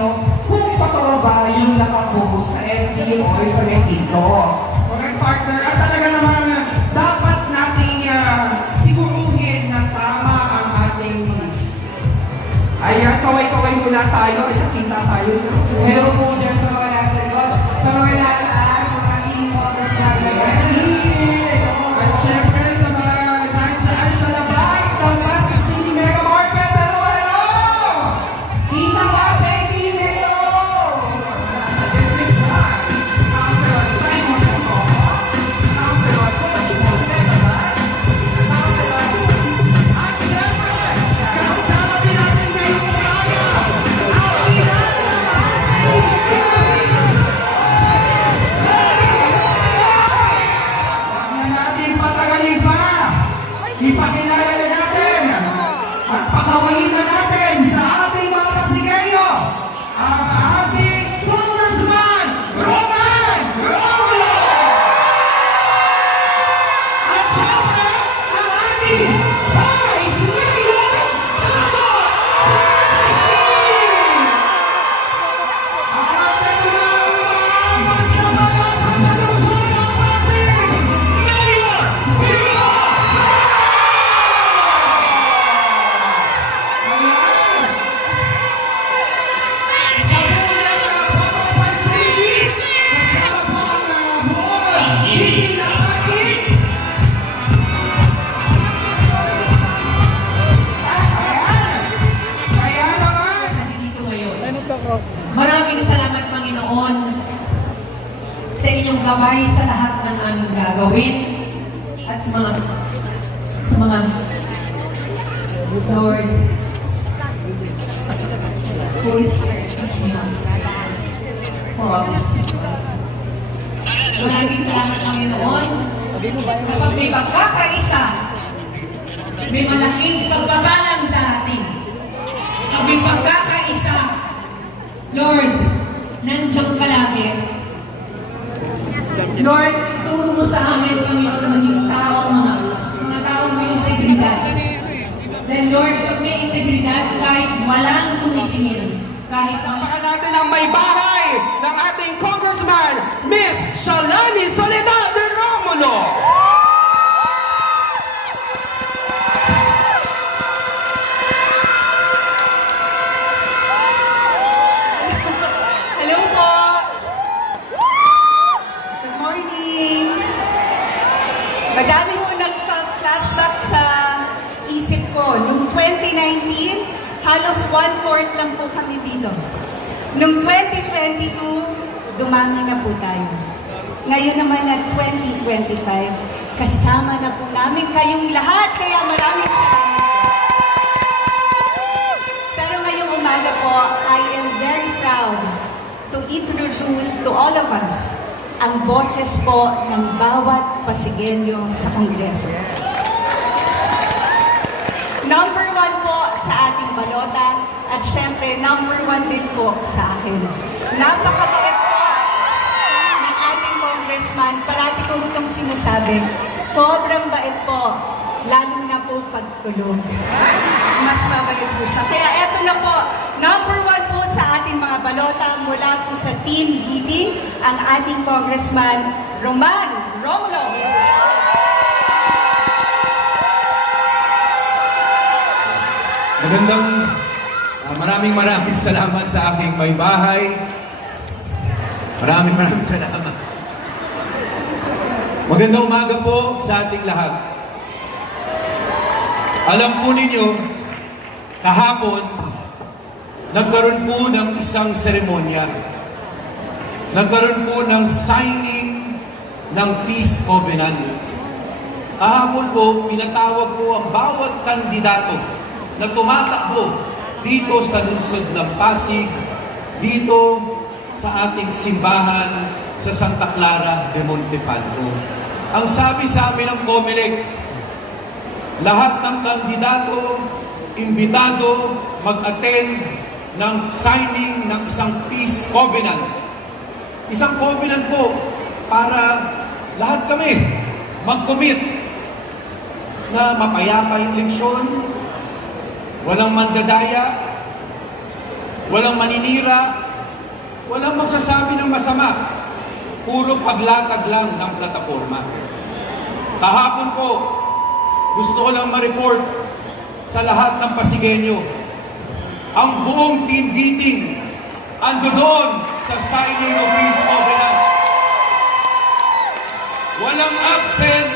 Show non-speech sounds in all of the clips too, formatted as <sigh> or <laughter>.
inyo kung totoo ba yung nakapost sa FB or sa Retito. Correct partner. At talaga naman, dapat nating ah, siguruhin na tama ang ating Ayan, kaway-kaway muna tayo. Ayan, kita tayo. Hello po gabay sa lahat ng aming gagawin at sa mga sa mga Lord Holy Spirit, teach me for all this. Maraming salamat, Panginoon, kapag may pagkakaisa, may malaking pagbabalang dating kami pagkakaisa. Lord, nandiyan ka lagi. Lord, ituro mo sa amin, Panginoon, maging tao, mga, mga tao may integridad. Then Lord, pag may integridad, kahit walang tumitingin, kahit Palakpakan natin ang may bahay ng ating Congressman, Miss Shalani Soledad Madami ho nagsa-flashback sa isip ko. Noong 2019, halos one-fourth lang po kami dito. Noong 2022, dumami na po tayo. Ngayon naman at 2025, kasama na po namin kayong lahat. Kaya maraming salamat. Pero ngayong umaga po, I am very proud to introduce to all of us ang boses po ng bawat Pasigenyo sa Kongreso. Number one po sa ating balota at syempre number one din po sa akin. Napakabait po ng ating congressman. Parati ko itong sinasabi, sobrang bait po, lalo na po pagtulog. Mas mabait po siya. Kaya eto na po, number one po sa ating mga balota mula po sa Team Giting, ang ating congressman Roman Romulo. Magandang, ah, maraming maraming <laughs> salamat sa aking may bahay. Maraming maraming salamat. Magandang umaga po sa ating lahat. Alam po ninyo, kahapon, nagkaroon po ng isang seremonya. Nagkaroon po ng signing ng Peace Covenant. Kahapon po, pinatawag po ang bawat kandidato na tumatakbo dito sa lungsod ng Pasig, dito sa ating simbahan sa Santa Clara de Montefalco. Ang sabi sa amin ng COMELEC, lahat ng kandidato, imbitado, mag-attend ng signing ng isang peace covenant. Isang covenant po para lahat kami mag-commit na mapayapa yung leksyon, walang mandadaya, walang maninira, walang magsasabi ng masama. Puro paglatag lang ng plataforma. Kahapon po, gusto ko lang ma-report sa lahat ng Pasigenyo. Ang buong team meeting ando doon sa signing of peace covenant. Walang absent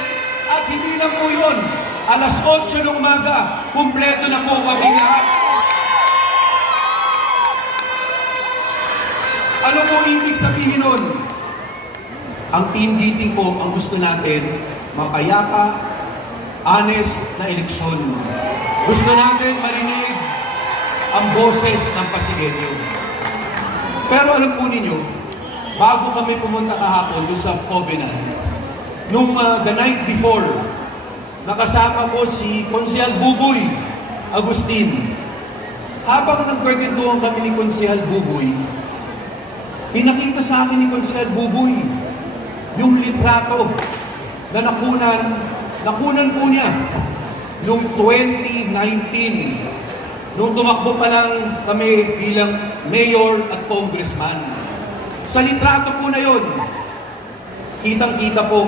at hindi lang po yun. Alas 8 ng umaga, kumpleto na po kami lahat. Ano po ibig sabihin nun? Ang team meeting po, ang gusto natin, mapayapa, honest na eleksyon. Gusto natin marinig ang boses ng Pasigenyo. Pero alam po ninyo, bago kami pumunta kahapon doon sa Covenant, nung uh, the night before, nakasama ko si Konsehal Buboy Agustin. Habang nagkwentuhan kami ni Konsehal Buboy, pinakita sa akin ni Konsehal Buboy yung litrato na nakunan, nakunan po niya noong 2019 Nung tumakbo pa lang kami bilang mayor at congressman. Sa litrato po na yon, kitang-kita po,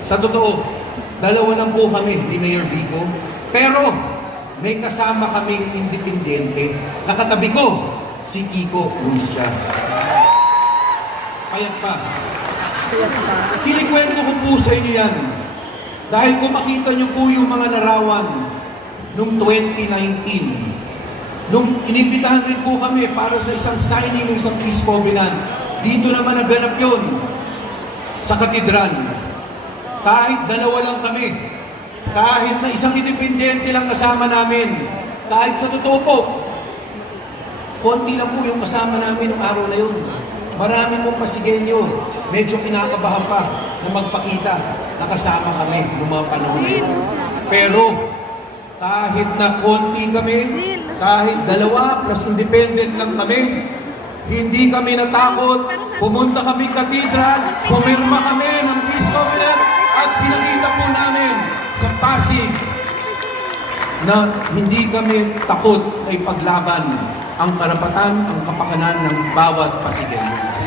sa totoo, dalawa lang po kami ni Mayor Vico, pero may kasama kaming independente. Nakatabi ko, si Kiko Lucia. Payat pa. Kinikwento ko po sa inyo yan. Dahil kung makita niyo po yung mga larawan noong 2019. Nung inibitahan rin po kami para sa isang signing ng isang peace covenant. Dito naman naganap yon sa katedral. Kahit dalawa lang kami, kahit na isang independente lang kasama namin, kahit sa totoo po, konti lang po yung kasama namin ng araw na yun. Marami pong pasigenyo, medyo kinakabahan pa na magpakita. Na kasama kami noong mga panahon na yun. Pero kahit na konti kami, kahit dalawa plus independent lang kami, hindi kami natakot, pumunta kami katedral, pumirma kami ng peace covenant at pinakita po namin sa Pasig na hindi kami takot na ipaglaban ang karapatan, ang kapakanan ng bawat Pasigenyo.